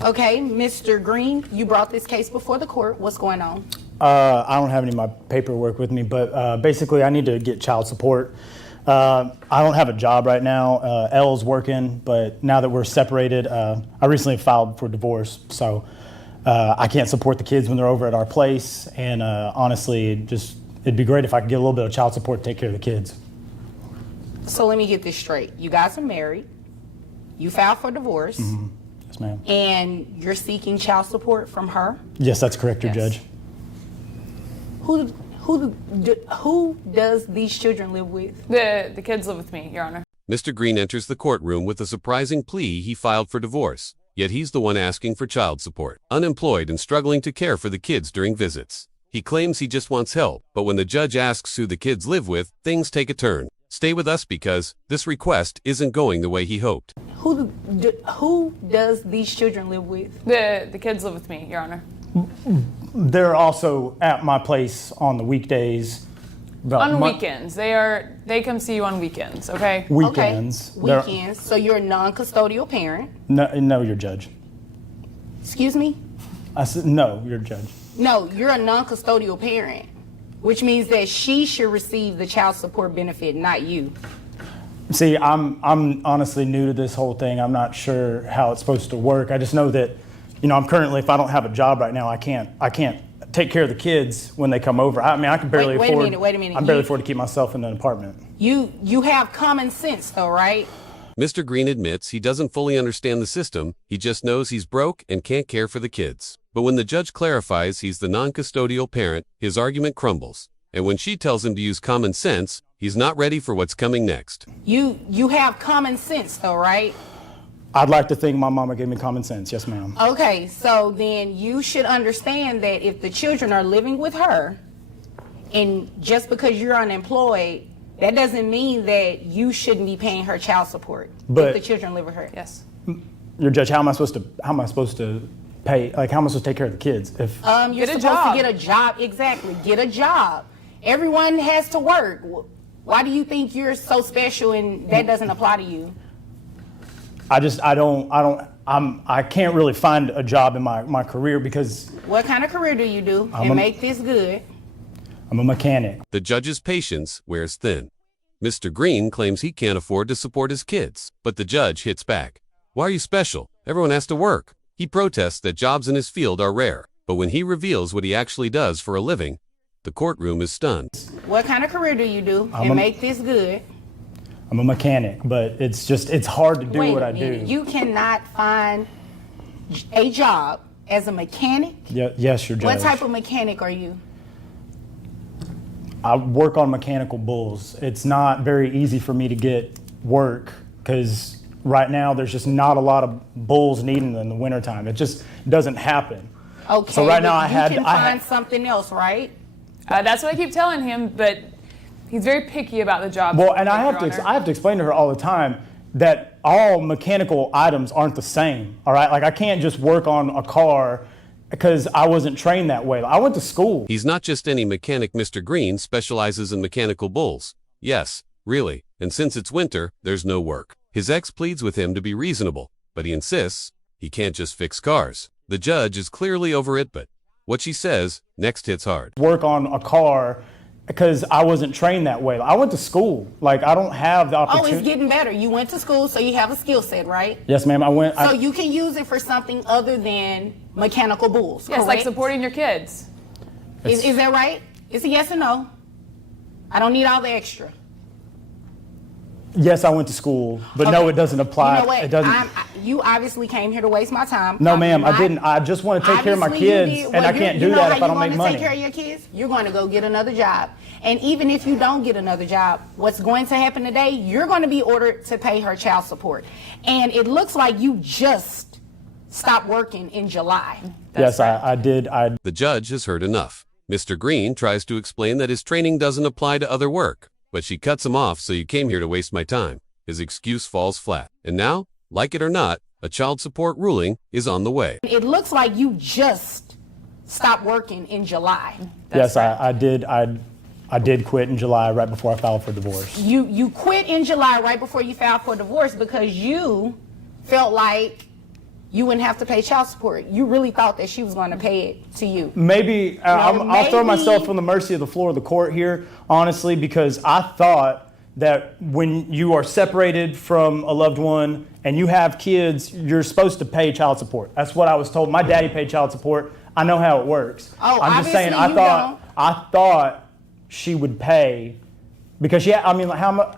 Okay, Mr. Green, you brought this case before the court. What's going on? I don't have any of my paperwork with me, but basically I need to get child support. I don't have a job right now. Elle's working, but now that we're separated, I recently filed for divorce, so I can't support the kids when they're over at our place, and honestly, it'd be great if I could get a little bit of child support to take care of the kids. So let me get this straight. You guys are married. You filed for divorce. Mm-hmm. Yes, ma'am. And you're seeking child support from her? Yes, that's correct, Your Judge. Who does these children live with? The kids live with me, Your Honor. Mr. Green enters the courtroom with a surprising plea he filed for divorce, yet he's the one asking for child support, unemployed and struggling to care for the kids during visits. He claims he just wants help, but when the judge asks who the kids live with, things take a turn. Stay with us because this request isn't going the way he hoped. Who does these children live with? The kids live with me, Your Honor. They're also at my place on the weekdays. On weekends. They come see you on weekends, okay? Weekends. Okay. Weekends. So you're a non-custodial parent? No, Your Judge. Excuse me? I said no, Your Judge. No, you're a non-custodial parent, which means that she should receive the child support benefit, not you. See, I'm honestly new to this whole thing. I'm not sure how it's supposed to work. I just know that, I'm currently, if I don't have a job right now, I can't take care of the kids when they come over. I mean, I can barely afford. Wait a minute. I barely afford to keep myself in an apartment. You have common sense though, right? Mr. Green admits he doesn't fully understand the system. He just knows he's broke and can't care for the kids. But when the judge clarifies he's the non-custodial parent, his argument crumbles. And when she tells him to use common sense, he's not ready for what's coming next. You have common sense though, right? I'd like to think my mama gave me common sense. Yes, ma'am. Okay, so then you should understand that if the children are living with her, and just because you're unemployed, that doesn't mean that you shouldn't be paying her child support if the children live with her. Yes. Your Judge, how am I supposed to pay? Like, how am I supposed to take care of the kids? If you're supposed to get a job. Exactly, get a job. Everyone has to work. Why do you think you're so special and that doesn't apply to you? I can't really find a job in my career because. What kind of career do you do? Make this good. I'm a mechanic. The judge's patience wears thin. Mr. Green claims he can't afford to support his kids, but the judge hits back. Why are you special? Everyone has to work. He protests that jobs in his field are rare, but when he reveals what he actually does for a living, the courtroom is stunned. What kind of career do you do? Make this good. I'm a mechanic, but it's hard to do what I do. You cannot find a job as a mechanic? Yes, Your Judge. What type of mechanic are you? I work on mechanical bulls. It's not very easy for me to get work because right now there's just not a lot of bulls needed in the wintertime. It just doesn't happen. Okay, so right now you can find something else, right? That's what I keep telling him, but he's very picky about the job. Well, and I have to explain to her all the time that all mechanical items aren't the same, all right? Like, I can't just work on a car because I wasn't trained that way. I went to school. He's not just any mechanic. Mr. Green specializes in mechanical bulls. Yes, really. And since it's winter, there's no work. His ex pleads with him to be reasonable, but he insists he can't just fix cars. The judge is clearly over it, but what she says next hits hard. Work on a car because I wasn't trained that way. I went to school. Like, I don't have the opportunity. Oh, it's getting better. You went to school, so you have a skill set, right? Yes, ma'am. So you can use it for something other than mechanical bulls, yes, correct? like supporting your kids. Is that right? It's a yes or no? I don't need all the extra. Yes, I went to school, but no, it doesn't apply. You know what? It doesn't. You obviously came here to waste my time. No, ma'am, I didn't. I just want to take care of my kids, and I can't do that if I don't make money. You know how you're going to take care of your kids? You're going to go get another job. And even if you don't get another job, what's going to happen today, you're going to be ordered to pay her child support. And it looks like you just stopped working in July. Yes, I did. The judge has heard enough. Mr. Green tries to explain that his training doesn't apply to other work, but she cuts him off. So you came here to waste my time. His excuse falls flat. And now, like it or not, a child support ruling is on the way. It looks like you just stopped working in July. Yes, I did. I did quit in July right before I filed for divorce. You quit in July right before you filed for divorce because you felt like you wouldn't have to pay child support. You really thought that she was going to pay it to you. Maybe I'll throw myself on the mercy of the floor of the court here, honestly, because I thought that when you are separated from a loved one and you have kids, you're supposed to pay child support. That's what I was told. My daddy paid child support. I know how it works. Oh, I'm just saying. obviously I thought she would pay because how much?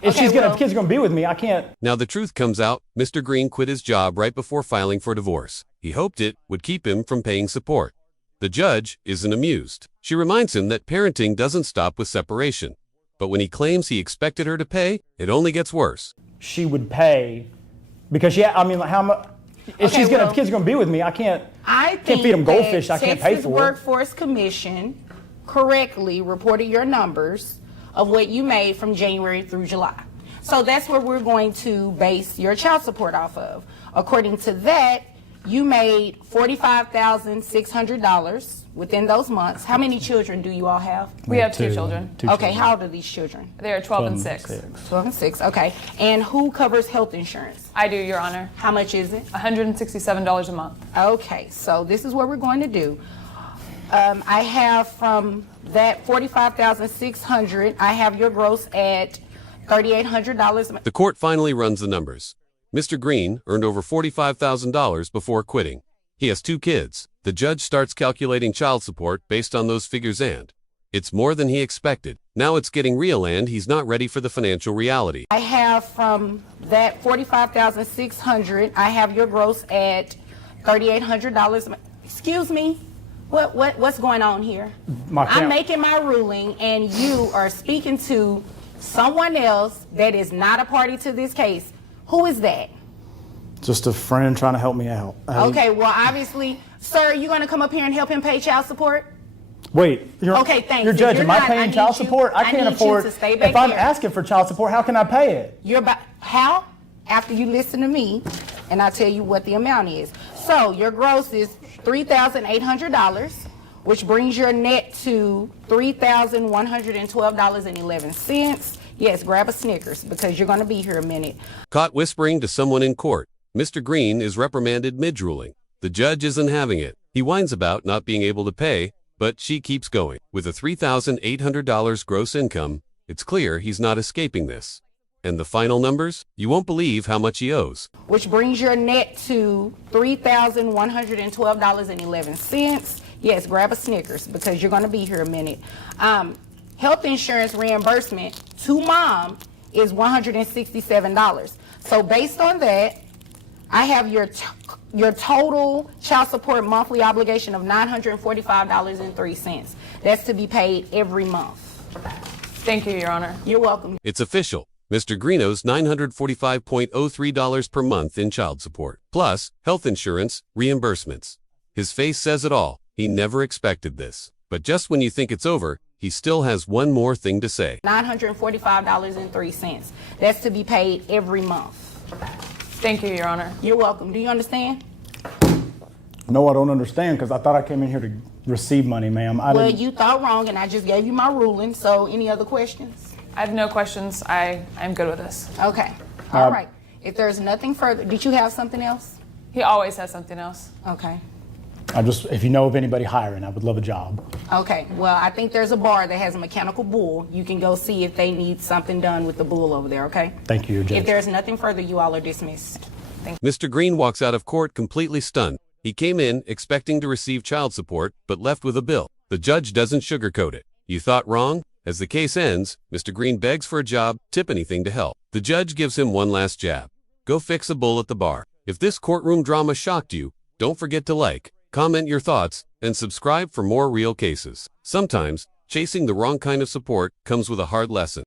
If Okay, if kids are gonna be with me, I can't. Now the truth comes out, Mr. Green quit his job right before filing for divorce. He hoped it would keep him from paying support. The judge isn't amused. She reminds him that parenting doesn't stop with separation. But when he claims he expected her to pay, it only gets worse. She would pay because how much? If Okay, if kids are gonna be with me, I can't. I Can't think feed them goldfish. that I can't pay Texas for. Workforce Commission correctly reported your numbers of what you made from January through July. So that's what we're going to base your child support off of. According to that, you made $45,600 within those months. How many children do you all have? We have two children. Okay, how old are these children? They are 12 and 6. 12 and 6, okay. And who covers health insurance? I do, Your Honor. How much is it? $167 a month. Okay, so this is what we're going to do. I have from that $45,600, I have your gross at $3,800. The court finally runs the numbers. Mr. Green earned over $45,000 before quitting. He has 2 kids. The judge starts calculating child support based on those figures, and it's more than he expected. Now it's getting real and he's not ready for the financial reality. I have from that $45,600, I have your gross at $3,800. Excuse me? What's going on here? I'm making my ruling and you are speaking to someone else that is not a party to this case. Who is that? Just a friend trying to help me out. Okay, well, obviously, sir, you going to come up here and help him pay child support? Wait, Okay, thanks. You're If judge, you're am I not, I paying need child you- support? I I can't need you afford. to stay back If I'm here. asking for child support, how can I pay it? How? After you listen to me, and I tell you what the amount is. So your gross is $3,800, which brings your net to $3,112.11. Yes, grab a Snickers because you're going to be here a minute. Caught whispering to someone in court, Mr. Green is reprimanded mid-ruling. The judge isn't having it. He whines about not being able to pay, but she keeps going. With a $3,800 gross income, it's clear he's not escaping this. And the final numbers? You won't believe how much he owes. Which brings your net to $3,112.11. Yes, grab a Snickers because you're going to be here a minute. Health insurance reimbursement to mom is $167. So based on that, I have your total child support monthly obligation of $945.03. That's to be paid every month. Thank you, Your Honor. You're welcome. It's official. Mr. Green owes $945.03 per month in child support, plus health insurance reimbursements. His face says it all. He never expected this. But just when you think it's over, he still has one more thing to say. $945.03. That's to be paid every month. Thank you, Your Honor. You're welcome. Do you understand? No, I don't understand because I thought I came in here to receive money, ma'am. Well, you thought wrong, and I just gave you my ruling. So any other questions? I have no questions. I'm good with this. Okay. All right. If there's nothing further, did you have something else? He always has something else. Okay. If you know of anybody hiring, I would love a job. Okay. Well, I think there's a bar that has a mechanical bull. You can go see if they need something done with the bull over there, okay? Thank you, Judge. If there's nothing further, you all are dismissed. Mr. Green walks out of court completely stunned. He came in expecting to receive child support, but left with a bill. The judge doesn't sugarcoat it. You thought wrong? As the case ends, Mr. Green begs for a job, tip anything to help. The judge gives him one last jab. Go fix a bull at the bar. If this courtroom drama shocked you, don't forget to like, comment your thoughts, and subscribe for more real cases. Sometimes, chasing the wrong kind of support comes with a hard lesson.